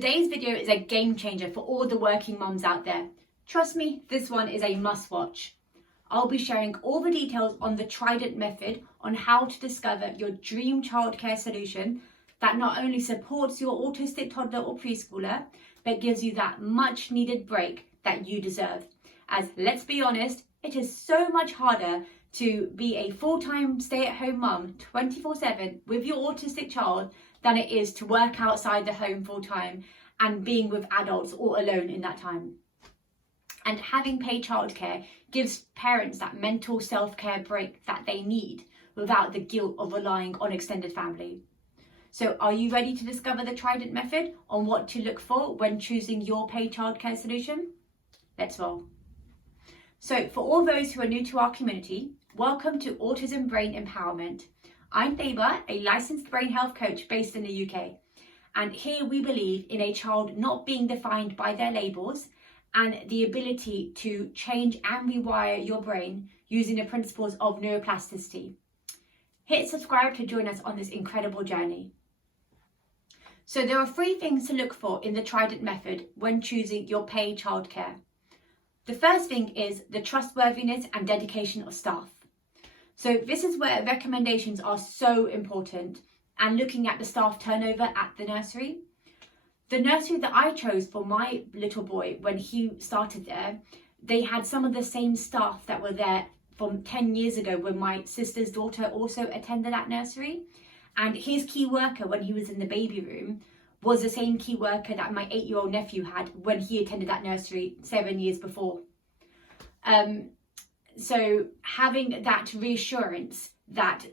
Today's video is a game changer for all the working mums out there. Trust me, this one is a must watch. I'll be sharing all the details on the Trident method on how to discover your dream childcare solution that not only supports your autistic toddler or preschooler, but gives you that much needed break that you deserve. As let's be honest, it is so much harder to be a full-time stay-at-home mum 24/7 with your autistic child than it is to work outside the home full-time and being with adults all alone in that time. And having paid childcare gives parents that mental self-care break that they need without the guilt of relying on extended family. So are you ready to discover the Trident method on what to look for when choosing your paid childcare solution? Let's roll. So for all those who are new to our community, welcome to Autism Brain Empowerment. I'm Faber, a licensed brain health coach based in the UK. And here we believe in a child not being defined by their labels and the ability to change and rewire your brain using the principles of neuroplasticity. Hit subscribe to join us on this incredible journey. So there are 3 things to look for in the Trident method when choosing your paid childcare. The first thing is the trustworthiness and dedication of staff. So this is where recommendations are so important, and looking at the staff turnover at the nursery. The nursery that I chose for my little boy when he started there, they had some of the same staff that were there from 10 years ago when my sister's daughter also attended that nursery. And his key worker when he was in the baby room was the same key worker that my 8-year-old nephew had when he attended that nursery 7 years before. So having that reassurance that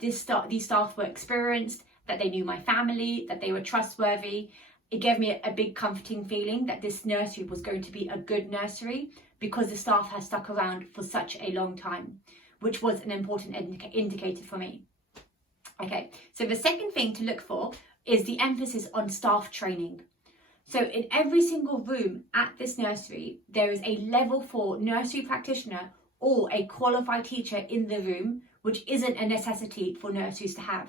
these staff were experienced, that they knew my family, that they were trustworthy, it gave me a big comforting feeling that this nursery was going to be a good nursery because the staff has stuck around for such a long time, which was an important indicator for me. Okay, so the second thing to look for is the emphasis on staff training. So in every single room at this nursery, there is a level 4 nursery practitioner or a qualified teacher in the room, which isn't a necessity for nurseries to have.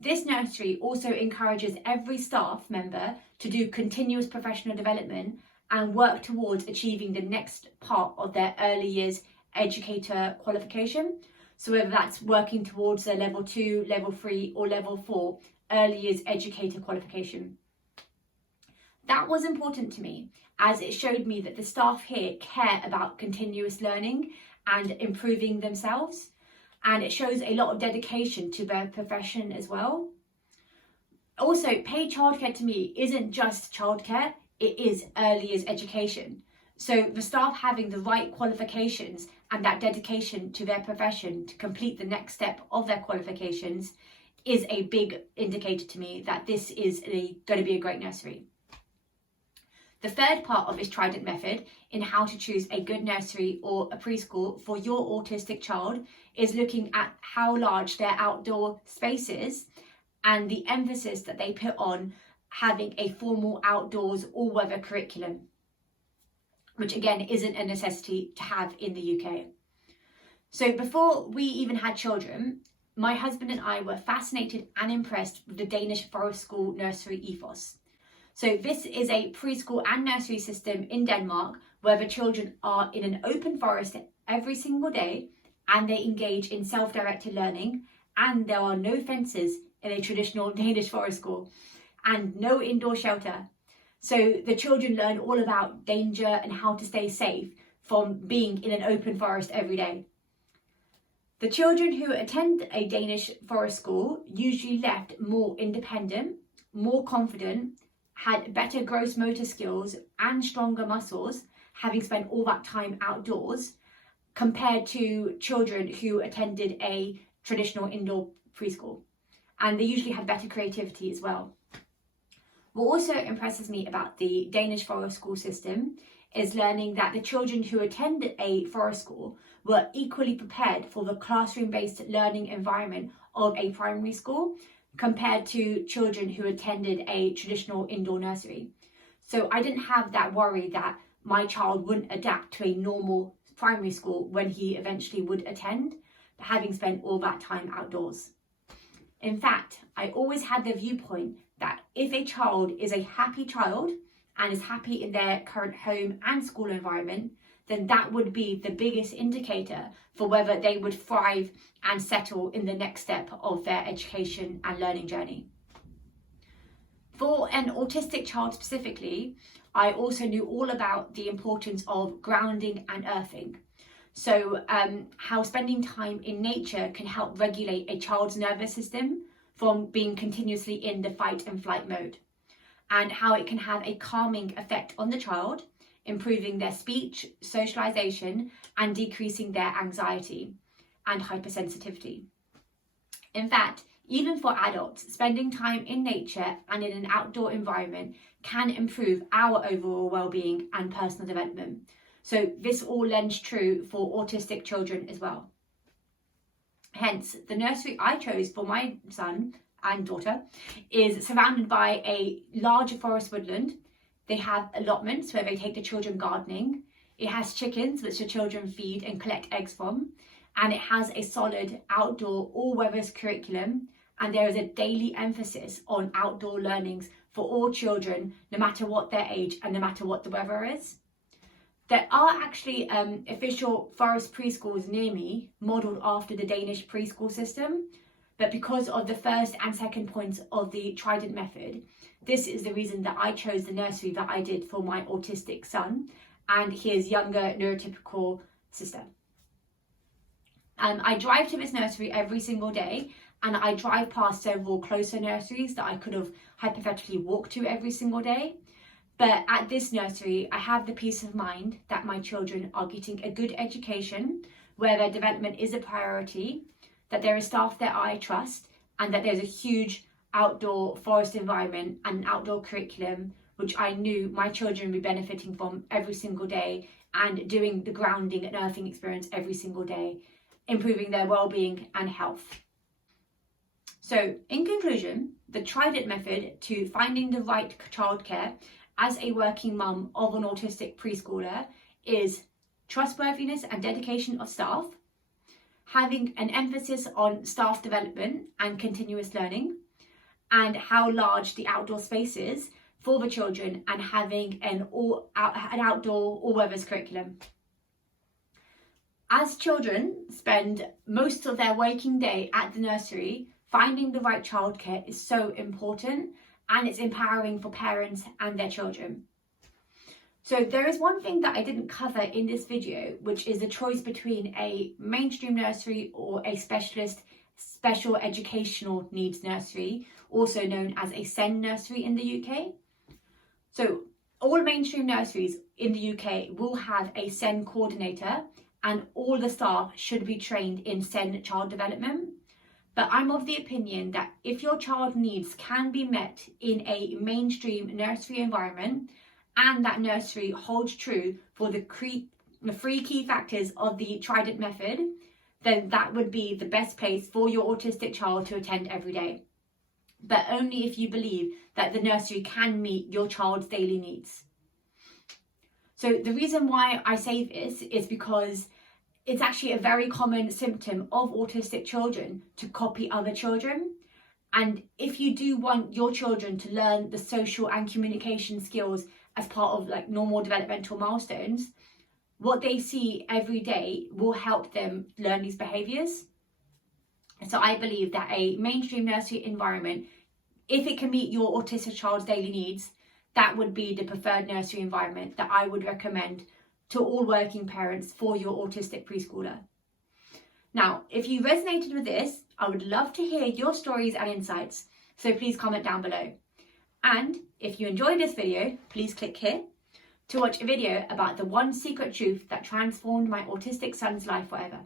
This nursery also encourages every staff member to do continuous professional development and work towards achieving the next part of their early years educator qualification. So whether that's working towards their level 2, level 3 or level 4 early years educator qualification. That was important to me as it showed me that the staff here care about continuous learning and improving themselves. And it shows a lot of dedication to their profession as well. Also, paid childcare to me isn't just childcare, it is early years education. So the staff having the right qualifications and that dedication to their profession to complete the next step of their qualifications is a big indicator to me that this is going to be a great nursery. The third part of this Trident method in how to choose a good nursery or a preschool for your autistic child is looking at how large their outdoor space is and the emphasis that they put on having a formal outdoors all-weather curriculum, which again isn't a necessity to have in the UK. So before we even had children, my husband and I were fascinated and impressed with the Danish forest school nursery Ethos. So this is a preschool and nursery system in Denmark where the children are in an open forest every single day and they engage in self-directed learning, and there are no fences in a traditional Danish forest school and no indoor shelter. So the children learn all about danger and how to stay safe from being in an open forest every day. The children who attend a Danish forest school usually left more independent, more confident, had better gross motor skills and stronger muscles, having spent all that time outdoors, compared to children who attended a traditional indoor preschool. And they usually had better creativity as well. What also impresses me about the Danish forest school system is learning that the children who attended a forest school were equally prepared for the classroom-based learning environment of a primary school, compared to children who attended a traditional indoor nursery. So I didn't have that worry that my child wouldn't adapt to a normal primary school when he eventually would attend, having spent all that time outdoors. In fact, I always had the viewpoint that if a child is a happy child and is happy in their current home and school environment, then that would be the biggest indicator for whether they would thrive and settle in the next step of their education and learning journey. For an autistic child specifically, I also knew all about the importance of grounding and earthing. So how spending time in nature can help regulate a child's nervous system from being continuously in the fight and flight mode, and how it can have a calming effect on the child, improving their speech, socialization, and decreasing their anxiety and hypersensitivity. In fact, even for adults, spending time in nature and in an outdoor environment can improve our overall well-being and personal development. So this all lends true for autistic children as well. Hence, the nursery I chose for my son and daughter is surrounded by a large forest woodland. They have allotments where they take the children gardening. It has chickens which the children feed and collect eggs from. And it has a solid outdoor all-weathers curriculum. And there is a daily emphasis on outdoor learnings for all children, no matter what their age and no matter what the weather is. There are actually official forest preschools near me, modelled after the Danish preschool system. But because of the first and second points of the Trident method, this is the reason that I chose the nursery that I did for my autistic son and his younger neurotypical sister. I drive to this nursery every single day, and I drive past several closer nurseries that I could have hypothetically walked to every single day. But at this nursery, I have the peace of mind that my children are getting a good education, where their development is a priority, that there is staff that I trust, and that there's a huge outdoor forest environment and an outdoor curriculum, which I knew my children would be benefiting from every single day, and doing the grounding and earthing experience every single day, improving their well-being and health. So in conclusion, the Trident method to finding the right childcare as a working mum of an autistic preschooler is trustworthiness and dedication of staff, having an emphasis on staff development and continuous learning, and how large the outdoor space is for the children, and having an outdoor all-weathers curriculum. As children spend most of their waking day at the nursery, finding the right childcare is so important, and it's empowering for parents and their children. So there is one thing that I didn't cover in this video, which is the choice between a mainstream nursery or a special educational needs nursery, also known as a SEN nursery in the UK. So all mainstream nurseries in the UK will have a SEN coordinator, and all the staff should be trained in SEN child development. But I'm of the opinion that if your child needs can be met in a mainstream nursery environment, and that nursery holds true for the 3 key factors of the Trident method, then that would be the best place for your autistic child to attend every day. But only if you believe that the nursery can meet your child's daily needs. So the reason why I say this is because it's actually a very common symptom of autistic children to copy other children. And if you do want your children to learn the social and communication skills as part of like normal developmental milestones, what they see every day will help them learn these behaviours. So I believe that a mainstream nursery environment, if it can meet your autistic child's daily needs, that would be the preferred nursery environment that I would recommend to all working parents for your autistic preschooler. Now, if you resonated with this, I would love to hear your stories and insights, so please comment down below. And if you enjoyed this video, please click here to watch a video about the one secret truth that transformed my autistic son's life forever.